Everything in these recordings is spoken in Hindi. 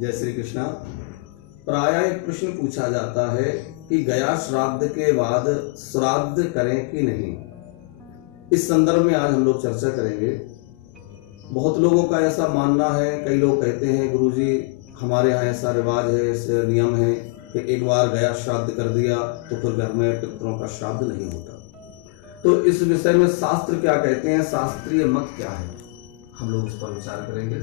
जय श्री कृष्णा। प्राय एक प्रश्न पूछा जाता है कि गया श्राद्ध के बाद श्राद्ध करें कि नहीं। इस संदर्भ में आज हम लोग चर्चा करेंगे। बहुत लोगों का ऐसा मानना है, कई लोग कहते हैं गुरुजी हमारे यहाँ ऐसा रिवाज है, ऐसे नियम है कि एक बार गया श्राद्ध कर दिया तो फिर घर में पितरों का श्राद्ध नहीं होता। तो इस विषय में शास्त्र क्या कहते हैं, शास्त्रीय मत क्या है, हम लोग इस पर विचार करेंगे।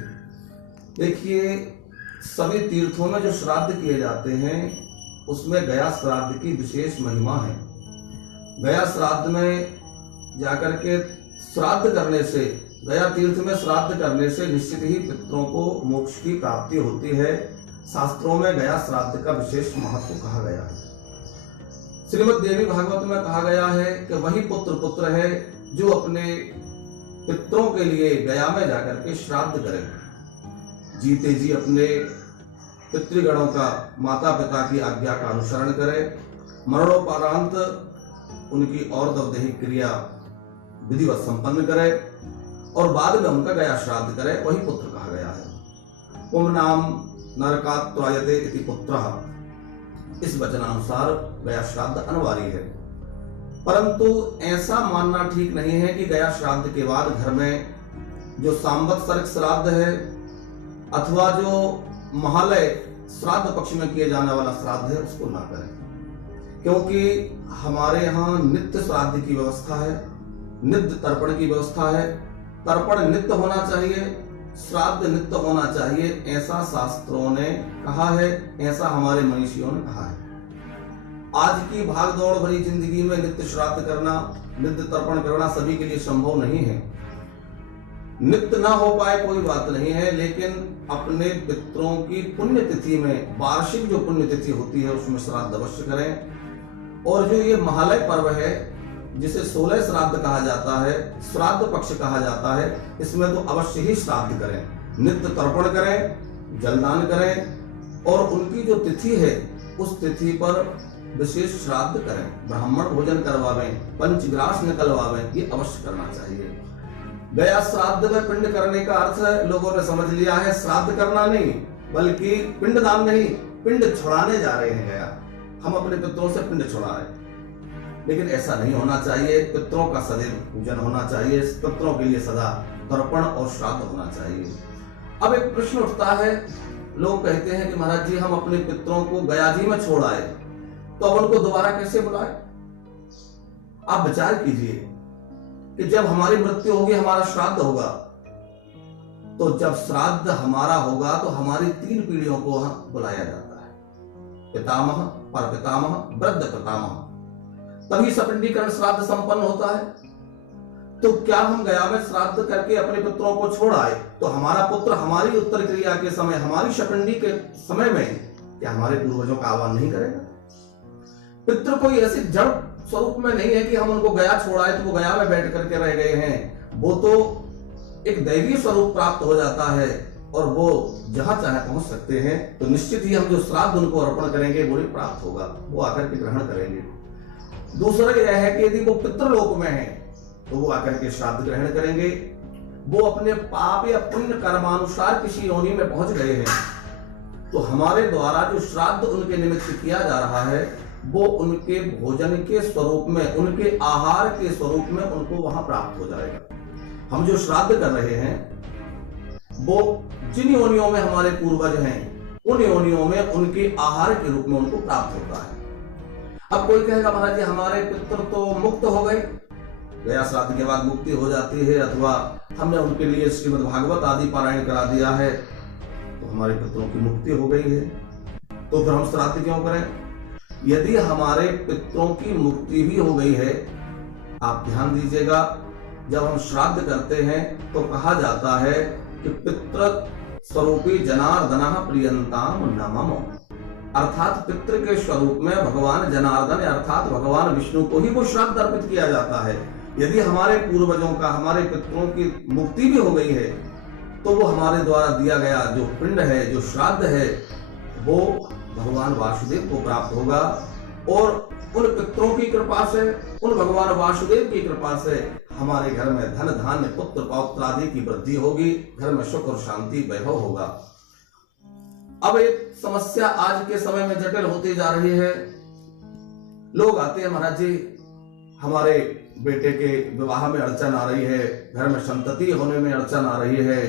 देखिए, सभी तीर्थों में जो श्राद्ध किए जाते हैं उसमें गया श्राद्ध की विशेष महिमा है। गया श्राद्ध में जाकर के श्राद्ध करने से, गया तीर्थ में श्राद्ध करने से निश्चित ही पितरों को मोक्ष की प्राप्ति होती है। शास्त्रों में गया श्राद्ध का विशेष महत्व कहा गया है। श्रीमद् देवी भागवत में कहा गया है कि वही पुत्र है जो अपने पितरों के लिए गया में जाकर के श्राद्ध करे, जीते जी अपने पितृगणों का, माता पिता की आज्ञा का अनुसरण करे, मरणोपरांत उनकी और दैहिक क्रिया विधिवत संपन्न करे और बाद में उनका गया श्राद्ध करे, वही पुत्र कहा गया है। पुंनाम नरकात् त्रायते इति पुत्रः, इस वचनानुसार गया श्राद्ध अनिवार्य है। परंतु ऐसा मानना ठीक नहीं है कि गया श्राद्ध के बाद घर में जो सांवत्सरिक श्राद्ध है अथवा जो महालय श्राद्ध पक्ष में किए जाने वाला श्राद्ध है उसको ना करें, क्योंकि हमारे यहाँ नित्य श्राद्ध की व्यवस्था है, नित्य तर्पण की व्यवस्था है। तर्पण नित्य होना चाहिए, श्राद्ध नित्य होना चाहिए, ऐसा शास्त्रों ने कहा है, ऐसा हमारे मनीषियों ने कहा है। आज की भागदौड़ भरी जिंदगी में नित्य श्राद्ध करना, नित्य तर्पण करना सभी के लिए संभव नहीं है। नित्य ना हो पाए कोई बात नहीं है, लेकिन अपने पितरों की पुण्यतिथि में, वार्षिक जो पुण्यतिथि होती है उसमें श्राद्ध अवश्य करें। और जो ये महालय पर्व है जिसे 16 श्राद्ध कहा जाता है, श्राद्ध पक्ष कहा जाता है, इसमें तो अवश्य ही श्राद्ध करें, नित्य तर्पण करें, जलदान करें और उनकी जो तिथि है उस तिथि पर विशेष श्राद्ध करें, ब्राह्मण भोजन करवावें, पंचग्रास निकलवावें, ये अवश्य करना चाहिए। गया श्राद्ध में पिंड करने का अर्थ लोगों ने समझ लिया है श्राद्ध करना नहीं, बल्कि पिंडदान नहीं, पिंड छुड़ाने जा रहे हैं। गया हम अपने पितरों से पिंड छुड़ा रहे हैं, लेकिन ऐसा नहीं होना चाहिए। पितरों का सदैव पूजन होना चाहिए, पितरों के लिए सदा तर्पण और श्राद्ध होना चाहिए। अब एक प्रश्न उठता है, लोग कहते हैं कि महाराज जी हम अपने पितरों को गया जी में छोड़ आए तो अब उनको दोबारा कैसे बुलाए। आप विचार कीजिए कि जब हमारी मृत्यु होगी, हमारा श्राद्ध होगा, तो जब श्राद्ध हमारा होगा तो हमारी 3 पीढ़ियों को बुलाया जाता है, पितामह, परपितामह, वृद्ध पितामह, तभी सपिंडीकरण श्राद्ध संपन्न होता है। तो क्या हम गया में श्राद्ध करके अपने पितरों को छोड़ आए तो हमारा पुत्र हमारी उत्तर क्रिया के समय, हमारी सपिंडी के समय में क्या हमारे पूर्वजों का आह्वान नहीं करेगा। पितृ कोई ऐसी जड़ स्वरूप में नहीं है कि हम उनको गया छोड़ाए तो वो गया में बैठ करके रह गए हैं। वो तो एक दैवीय स्वरूप प्राप्त हो जाता है और वो जहां चाहे पहुंच सकते हैं। तो निश्चित ही हम जो श्राद्ध उनको अर्पण करेंगे वो ही प्राप्त होगा, वो आकर के ग्रहण करेंगे। दूसरा यह है कि यदि वो पितृलोक में है तो वो आकर के श्राद्ध ग्रहण करेंगे। वो अपने पाप या पुण्य कर्मानुसार किसी योनि में पहुंच गए हैं तो हमारे द्वारा जो श्राद्ध उनके निमित्त किया जा रहा है वो उनके भोजन के स्वरूप में, उनके आहार के स्वरूप में उनको वहां प्राप्त हो जाएगा। हम जो श्राद्ध कर रहे हैं वो जिन योनियों में हमारे पूर्वज हैं उन योनियों में उनके आहार के रूप में उनको प्राप्त होता है। अब कोई कहेगा महाराज जी हमारे पितृ तो मुक्त हो गए, गया श्राद्ध के बाद मुक्ति हो जाती है, अथवा हमने उनके लिए श्रीमद् भागवत आदि पारायण करा दिया है तो हमारे पितरों की मुक्ति हो गई है, तो फिर हम श्राद्ध क्यों करें। यदि हमारे पितरों की मुक्ति भी हो गई है, आप ध्यान दीजिएगा, जब हम श्राद्ध करते हैं तो कहा जाता है कि पितृ स्वरूपी जनार्दनः प्रियंताम नमः, अर्थात पितृ के स्वरूप में भगवान जनार्दन अर्थात भगवान विष्णु को ही वो श्राद्ध अर्पित किया जाता है। यदि हमारे पूर्वजों का, हमारे पितरों की मुक्ति भी हो गई है तो वो हमारे द्वारा दिया गया जो पिंड है, जो श्राद्ध है, वो भगवान वासुदेव को प्राप्त होगा और उन पितरों की कृपा से, उन भगवान वासुदेव की कृपा से हमारे घर में धन धान्य पुत्र पौत्र आदि की वृद्धि होगी, घर में सुख और शांति वैभव होगा। अब एक समस्या आज के समय में जटिल होती जा रही है। लोग आते हैं, महाराज जी हमारे बेटे के विवाह में अड़चन आ रही है, घर में संतति होने में अड़चन आ रही है,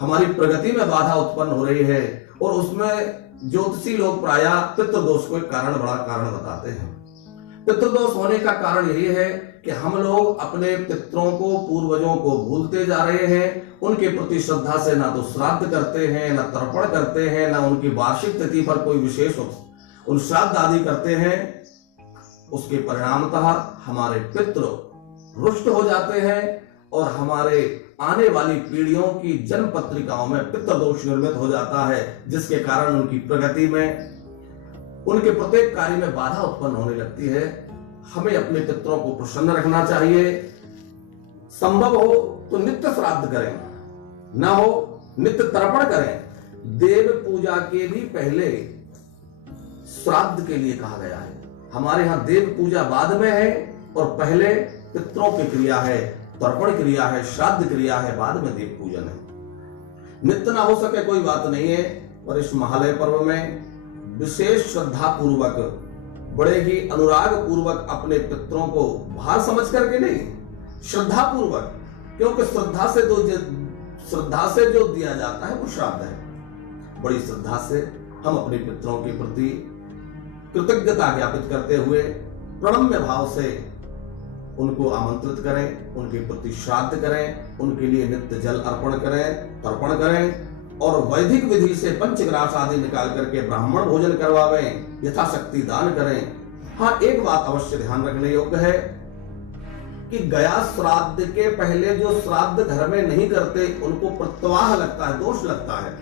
हमारी प्रगति में बाधा उत्पन्न हो रही है, और उसमें ज्योतिषी लोग प्रायः पितृदोष को एक बड़ा कारण बताते हैं। पितृदोष होने का कारण यही है कि हम लोग अपने पितरों को, पूर्वजों को भूलते जा रहे हैं। उनके प्रति श्रद्धा से ना तो श्राद्ध करते हैं, ना तर्पण करते हैं, ना उनकी वार्षिक तिथि पर कोई विशेष उन श्राद्ध आदि करते हैं। उसके परिणामतः हमारे पितृ रुष्ट हो जाते हैं और हमारे आने वाली पीढ़ियों की जन्म पत्रिकाओं में पितृदोष निर्मित हो जाता है, जिसके कारण उनकी प्रगति में, उनके प्रत्येक कार्य में बाधा उत्पन्न होने लगती है। हमें अपने पितरों को प्रसन्न रखना चाहिए। संभव हो तो नित्य श्राद्ध करें, ना हो नित्य तर्पण करें। देव पूजा के भी पहले श्राद्ध के लिए कहा गया है। हमारे यहां देव पूजा बाद में है और पहले पितरों की क्रिया है, तर्पण क्रिया है, श्राद्ध क्रिया है, बाद में देव पूजन है। नित्य ना हो सके कोई बात नहीं है, पर इस महालय पर्व में विशेष श्रद्धा पूर्वक, बड़े ही अनुराग पूर्वक अपने पितरों को भार समझ करके नहीं, श्रद्धा पूर्वक, क्योंकि श्रद्धा से जो दिया जाता है वो श्राद्ध है। बड़ी श्रद्धा से हम अपने पितरों के प्रति कृतज्ञता ज्ञापित करते हुए प्रणम्य भाव से उनको आमंत्रित करें, उनके प्रति श्राद्ध करें, उनके लिए नित्य जल अर्पण करें, तर्पण करें, और वैदिक विधि से पंचग्रास आदि निकाल करके ब्राह्मण भोजन करवावें, यथाशक्ति दान करें। हाँ, एक बात अवश्य ध्यान रखने योग्य है कि गया श्राद्ध के पहले जो श्राद्ध घर में नहीं करते उनको प्रत्यवाह लगता है, दोष लगता है।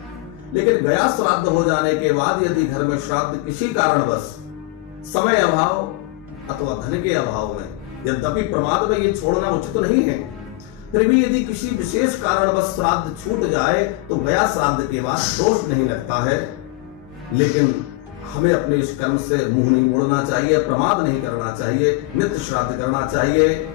लेकिन गया श्राद्ध हो जाने के बाद यदि घर में श्राद्ध किसी कारणवश, समय अभाव अथवा धन के अभाव में, यद्यपि प्रमाद में ये छोड़ना उचित नहीं है, फिर भी यदि किसी विशेष कारणवश श्राद्ध छूट जाए तो गया श्राद्ध के बाद दोष नहीं लगता है। लेकिन हमें अपने इस कर्म से मुंह नहीं मोड़ना चाहिए, प्रमाद नहीं करना चाहिए, नित्य श्राद्ध करना चाहिए।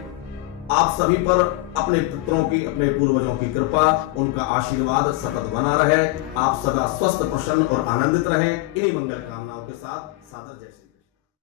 आप सभी पर अपने पितरों की, अपने पूर्वजों की कृपा, उनका आशीर्वाद सतत बना रहे। आप सदा स्वस्थ, प्रसन्न और आनंदित रहें। इन्हीं मंगल कामनाओं के साथ सादर जय श्री राम।